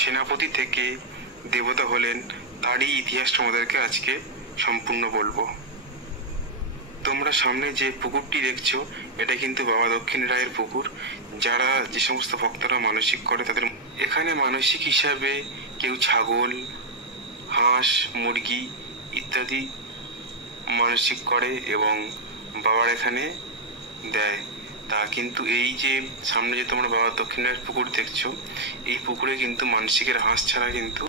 সেনাপতি থেকে দেবতা হলেন তারই ইতিহাস তোমাদেরকে আজকে সম্পূর্ণ বলবো। তোমরা সামনে যে পুকুরটি দেখছো এটা কিন্তু বাবা দক্ষিণ রায়ের পুকুর। যারা যে সমস্ত ভক্তরা মানসিক করে তাদের এখানে মানসিক হিসাবে কেউ ছাগল, হাঁস, মুরগি ইত্যাদি মানসিক করে এবং বাবার এখানে দেয়। তা কিন্তু এই যে সামনে যে তোমরা বাবা দক্ষিণ রায়ের পুকুর দেখছো, এই পুকুরে কিন্তু মানসিকের হাঁস ছাড়া কিন্তু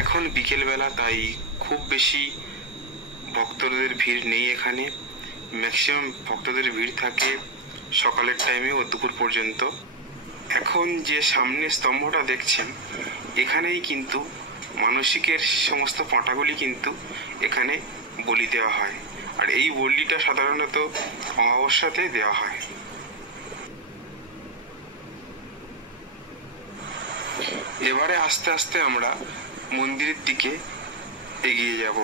এখন বিকেলবেলা, তাই খুব বেশি ভক্তদের ভিড় নেই এখানে। ম্যাক্সিমাম ভক্তদের ভিড় থাকে সকালের টাইমে ও দুপুর পর্যন্ত। এখন যে সামনে স্তম্ভটা দেখছেন এখানেই কিন্তু মানসিকের সমস্ত পাঁঠাগুলি কিন্তু এখানে বলি দেওয়া হয়, আর এই বলিটা সাধারণত অমাবস্যাতে দেওয়া হয়। এবারে আস্তে আস্তে আমরা মন্দিরের দিকে এগিয়ে যাব।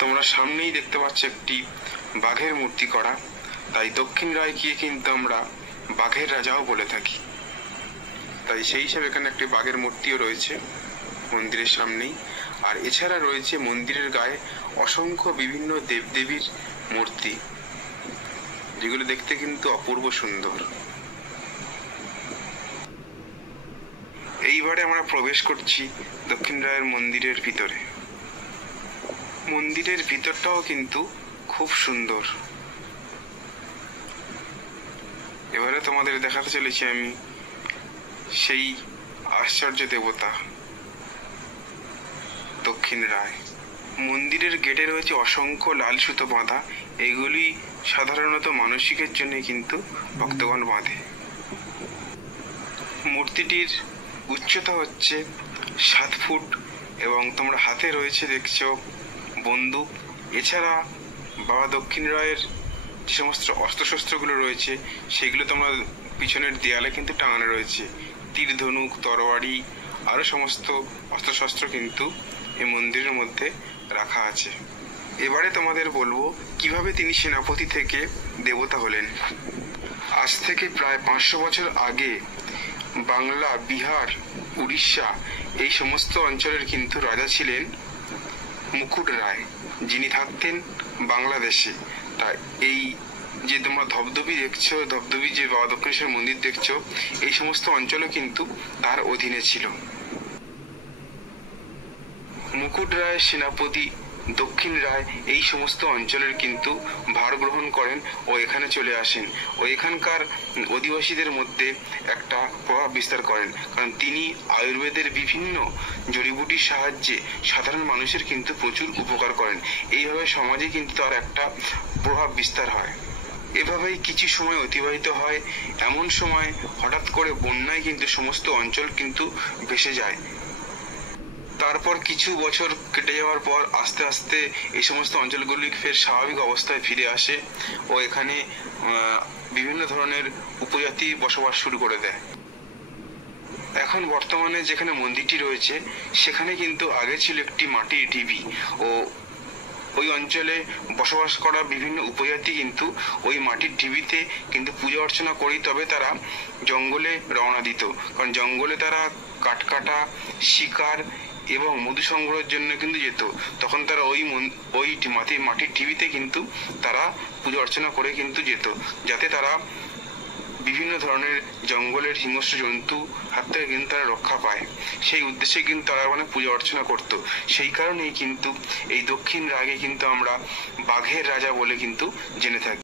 তোমরা সামনেই দেখতে পাচ্ছ একটি বাঘের মূর্তি করা, তাই দক্ষিণ রায়কে কিন্তু আমরা বাঘের রাজাও বলে থাকি। তাই সেই হিসাবে এখানে একটি বাঘের মূর্তিও রয়েছে মন্দিরের সামনেই। আর এছাড়া রয়েছে মন্দিরের গায়ে অসংখ্য বিভিন্ন দেবদেবীর মূর্তি, যেগুলো দেখতে কিন্তু অপূর্ব সুন্দর। এইবারে আমরা প্রবেশ করছি দক্ষিণ রায়ের মন্দিরের ভিতরে। মন্দিরের ভিতরটাও কিন্তু খুব সুন্দর। এবারে তোমাদের দেখাতে চলেছি আমি সেই আশ্চর্য দেবতা দক্ষিণ রায়। মন্দিরের গেটে রয়েছে অসংখ্য লাল সুতো বাঁধা। এগুলি সাধারণত মানসিকের জন্য কিন্তু ভক্তগণ বাঁধে। মূর্তিটির উচ্চতা হচ্ছে 7 ফুট এবং তোমরা হাতে রয়েছে দেখছো বন্দুক। এছাড়া বাবা দক্ষিণ রায়ের যে সমস্ত অস্ত্রশস্ত্রগুলো রয়েছে সেগুলো তোমরা পিছনের দেয়ালে কিন্তু টাঙানো রয়েছে। তীর, ধনুক, তরবারি আরও সমস্ত অস্ত্রশস্ত্র কিন্তু এই মন্দিরের মধ্যে রাখা আছে। এবারে তোমাদের বলবো কিভাবে তিনি সেনাপতি থেকে দেবতা হলেন। আজ থেকে প্রায় 500 বছর আগে বাংলা, বিহার, উড়িষ্যা এই সমস্ত অঞ্চলের কিন্তু রাজা ছিলেন মুকুট রায়, যিনি থাকতেন বাংলাদেশে। তাই এই যে তোমরা ধবধবি দেখছো, ধবধবি যে বাবা দক্ষিণেশ্বর মন্দির দেখছো, এই সমস্ত অঞ্চলও কিন্তু তার অধীনে ছিল। মুকুট রায় সেনাপতি দক্ষিণ রায় এই সমস্ত অঞ্চলের কিন্তু ভার গ্রহণ করেন ও এখানে চলে আসেন ও এখানকার অধিবাসীদের মধ্যে একটা প্রভাব বিস্তার করেন, কারণ তিনি আয়ুর্বেদের বিভিন্ন জড়িবুটির সাহায্যে সাধারণ মানুষের কিন্তু প্রচুর উপকার করেন। এইভাবে সমাজে কিন্তু তার একটা প্রভাব বিস্তার হয়। এভাবেই কিছু সময় অতিবাহিত হয়। এমন সময় হঠাৎ করে বন্যায় কিন্তু সমস্ত অঞ্চল কিন্তু ভেসে যায়। তারপর কিছু বছর কেটে যাওয়ার পর আস্তে আস্তে এই সমস্ত অঞ্চলগুলি ফের স্বাভাবিক অবস্থায় ফিরে আসে ও এখানে বিভিন্ন ধরনের উপজাতি বসবাস শুরু করে দেয়। এখন বর্তমানে যেখানে মন্দিরটি রয়েছে সেখানে কিন্তু আগে ছিল একটি মাটির ঢিবি ও ওই অঞ্চলে বসবাস করা বিভিন্ন উপজাতি কিন্তু ওই মাটির ঢিবিতে কিন্তু পূজা অর্চনা করেই তবে তারা জঙ্গলে রওনা দিত, কারণ জঙ্গলে তারা কাঠ কাটা, শিকার এবং মধু সংগ্রহের জন্য কিন্তু যেত। তখন তারা ওই মাটির ঢিবিতে কিন্তু তারা পূজা অর্চনা করে কিন্তু যেত, যাতে তারা বিভিন্ন ধরনের জঙ্গলের হিংস্র জন্তু হাত থেকে কিন্তু তারা রক্ষা পায়। সেই উদ্দেশ্যে কিন্তু তারা পূজা অর্চনা করত। সেই কারণেই কিন্তু এই দক্ষিণ রায়কে কিন্তু আমরা বাঘের রাজা বলে কিন্তু জেনে থাকি।